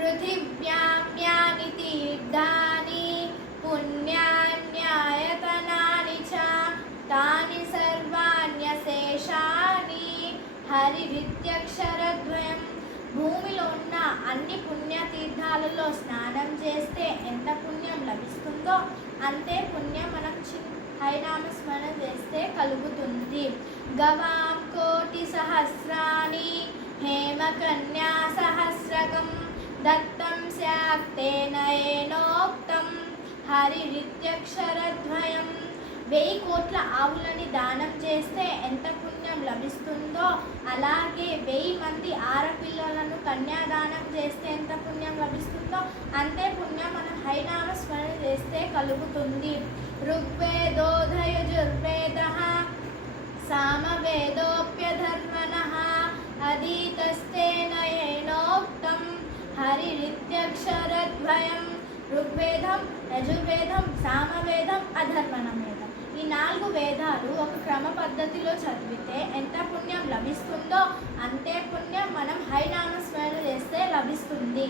పృథివ్యాం యాని తీర్థాని పుణ్యాన్యాయతనాని చ తాని సర్వాణ్యశేషాని హరిరిత్యక్షరద్వయం. భూమిలో ఉన్న అన్ని పుణ్యతీర్థాలలో స్నానం చేస్తే ఎంత పుణ్యం లభిస్తుందో అంతే పుణ్యం మనం హరినామస్మరణ చేస్తే కలుగుతుంది. గవాం కోటి సహస్రాని హేమకన్యా సహస్రకం దత్తం స్యాత్తేన ఏనోక్తం హరిరిత్యక్షరద్వయం. 1000 కోట్ల ఆవులని దానం చేస్తే ఎంత పుణ్యం లభిస్తుందో అలాగే 1000 మంది ఆడపిల్లలను కన్యాదానం చేస్తే ఎంత పుణ్యం లభిస్తుందో అంతే పుణ్యం మనం హరినామ స్మరణ చేస్తే కలుగుతుంది. ఋగ్వేదోధయజుర్వేదః సామవేదోప్యధర్మణః అధీతస్తేన ఏనోక్తం హరిరిత్యక్షరద్వయం. ఋగ్వేదం, యజుర్వేదం, సామవేదం, అధర్వణ వేదం ఈ 4 వేదాలు ఒక క్రమ పద్ధతిలో చదివితే ఎంత పుణ్యం లభిస్తుందో అంతే పుణ్యం మనం హరినామ స్మరణ చేస్తే లభిస్తుంది.